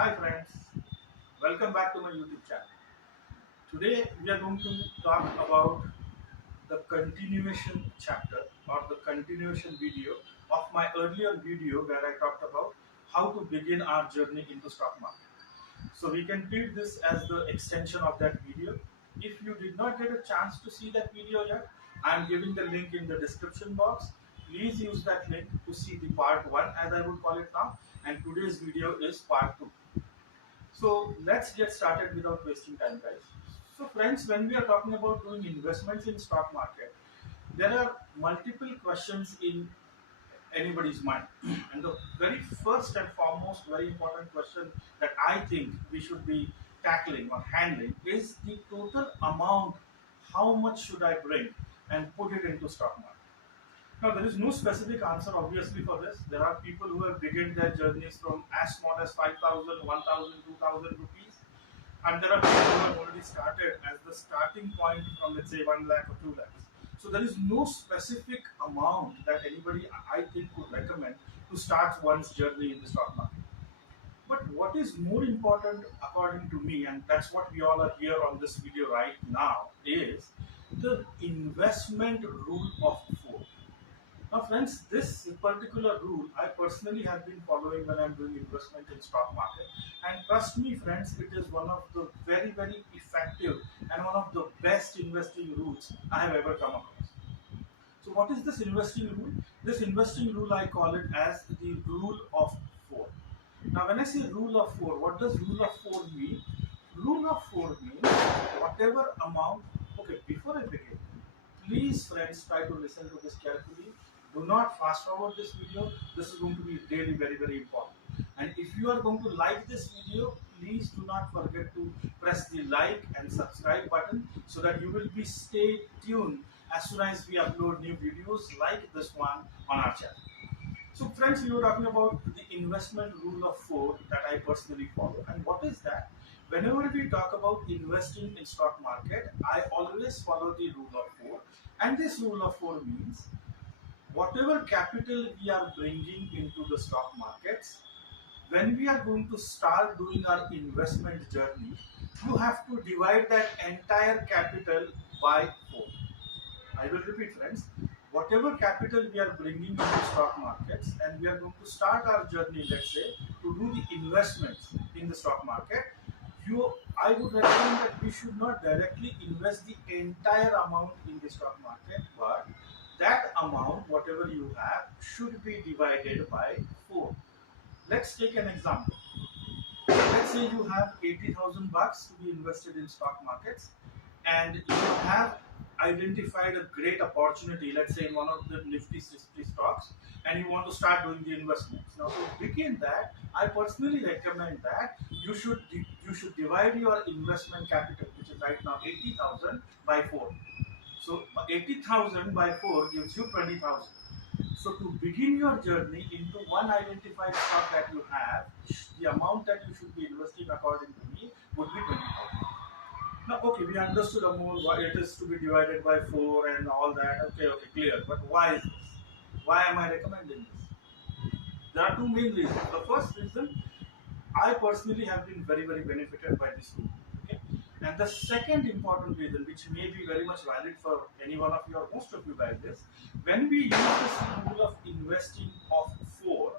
Hi friends, welcome back to my YouTube channel. Today we are going to talk about the continuation chapter or the continuation video of my earlier video where I talked about how to begin our journey into stock market. So we can treat this as the extension of that video. If you did not get a chance to see that video yet, I am giving the link in the description box. Please use that link to see the part 1 as I would call it now, and today's video is part 2. So let's get started without wasting time, guys. So friends, when we are talking about doing investments in stock market, there are multiple questions in anybody's mind. And the very first and foremost very important question that I think we should be tackling or handling is the total amount. How much should I bring and put it into stock market? Now, there is no specific answer, obviously, for this. There are people who have begun their journeys from as small as 5,000, 1,000, 2,000 rupees. And there are people who have already started as the starting point from, let's say, 1 lakh or 2 lakhs. So, there is no specific amount that anybody, I think, would recommend to start one's journey in the stock market. But what is more important, according to me, and that's what we all are here on this video right now, is the investment rule of four. Now, friends, this particular rule I personally have been following when I'm doing investment in stock market, and trust me, friends, it is one of the very effective and one of the best investing rules I have ever come across. So, what is this investing rule? This investing rule I call it as the rule of four. Now, when I say rule of four, what does rule of four mean? Rule of four means whatever amount. Okay, before I begin, please, friends, try to listen to this carefully. Do not fast forward this video. This is going to be really very important. And if you are going to like this video, please do not forget to press the like and subscribe button so that you will be stay tuned as soon as we upload new videos like this one on our channel. So friends, we were talking about the investment rule of four that I personally follow. And what is that? Whenever we talk about investing in stock market, I always follow the rule of four. And this rule of four means whatever capital we are bringing into the stock markets, when we are going to start doing our investment journey, you have to divide that entire capital by 4. I will repeat, friends. Whatever capital we are bringing into stock markets, and we are going to start our journey, let's say, to do the investments in the stock market, I would recommend that we should not directly invest the entire amount in the stock market, but that amount, whatever you have, should be divided by 4. Let's take an example. Let's say you have 80,000 bucks to be invested in stock markets, and you have identified a great opportunity, let's say in one of the nifty 60 stocks, and you want to start doing the investments. Now, to begin that, I personally recommend that you should divide your investment capital, which is right now 80,000, by 4. So 80,000 by 4 gives you 20,000. So to begin your journey into one identified stock that you have, the amount that you should be investing, according to me, would be 20,000. Now, okay, we understood Amol why it is to be divided by 4 and all that. Okay, clear. But why is this? Why am I recommending this? There are two main reasons. The first reason, I personally have been very benefited by this rule. Okay, and the second important reason, which may be very much valid for any one of you or most of you guys, is when we use this rule of investing of 4,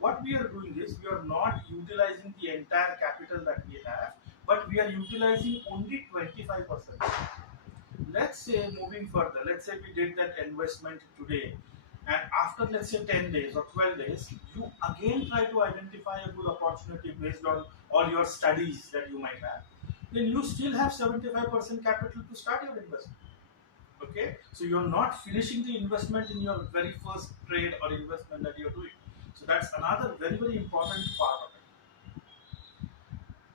what we are doing is we are not utilizing the entire capital that we have, but we are utilizing only 25%. Let's say, moving further, let's say we did that investment today, and after, let's say, 10 days or 12 days, you again try to identify a good opportunity based on all your studies that you might have, then you still have 75% capital to start your investment. Okay, so you're not finishing the investment in your very first trade or investment that you're doing. So that's another very important part of it.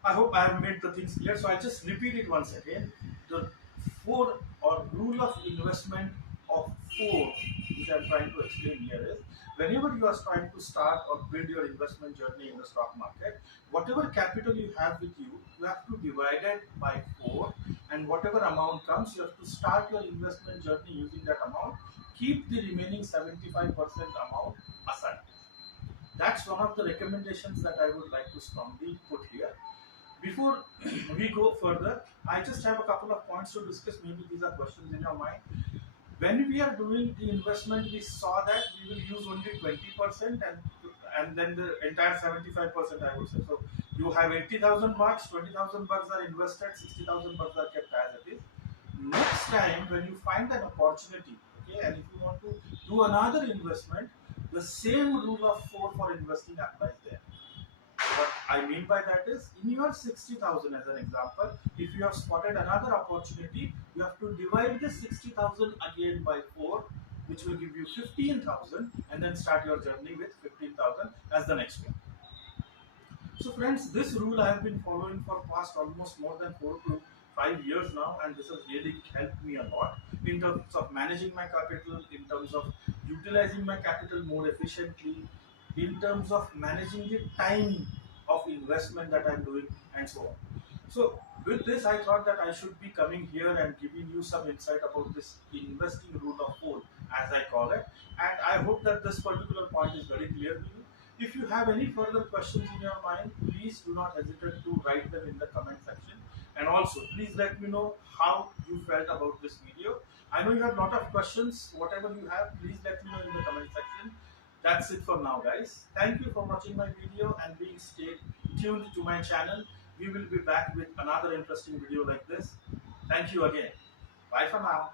I hope I have made the things clear. So I'll just repeat it once again. The four or rule of investment of 4, which I'm trying to explain here, is whenever you are trying to start or build your investment journey in the stock market, whatever capital you have with you, you have to divide it by 4, and whatever amount comes, you have to start your investment journey using that amount. Keep the remaining 75% amount aside. That's one of the recommendations that I would like to strongly put here. Before we go further, I just have a couple of points to discuss. Maybe these are questions in your mind. When we are doing the investment, we saw that we will use only 20% and then the entire 75%, I would say. So you have 80,000 bucks, 20,000 bucks are invested, 60,000 bucks are kept as it is. Next time when you find an opportunity, okay, and if you want to do another investment, the same rule of four for investing applies there. What I mean by that is, in your 60,000 as an example, if you have spotted another opportunity, you have to divide the 60,000 again by 4, which will give you 15,000, and then start your journey with 15,000 as the next one. So friends, this rule I have been following for past almost more than 4 to 5 years now, and this has really helped me a lot in terms of managing my capital, in terms of utilizing my capital more efficiently, in terms of managing the time of investment that I'm doing, and so on. So with this, I thought that I should be coming here and giving you some insight about this investing rule of four, as I call it. And I hope that this particular point is very clear to you. If you have any further questions in your mind, please do not hesitate to write them in the comment section. And also, please let me know how you felt about this video. I know you have a lot of questions. Whatever you have, please let me know in the comment section. That's it for now, guys. Thank you for watching my video and being stay tuned to my channel. We will be back with another interesting video like this. Thank you again. Bye for now.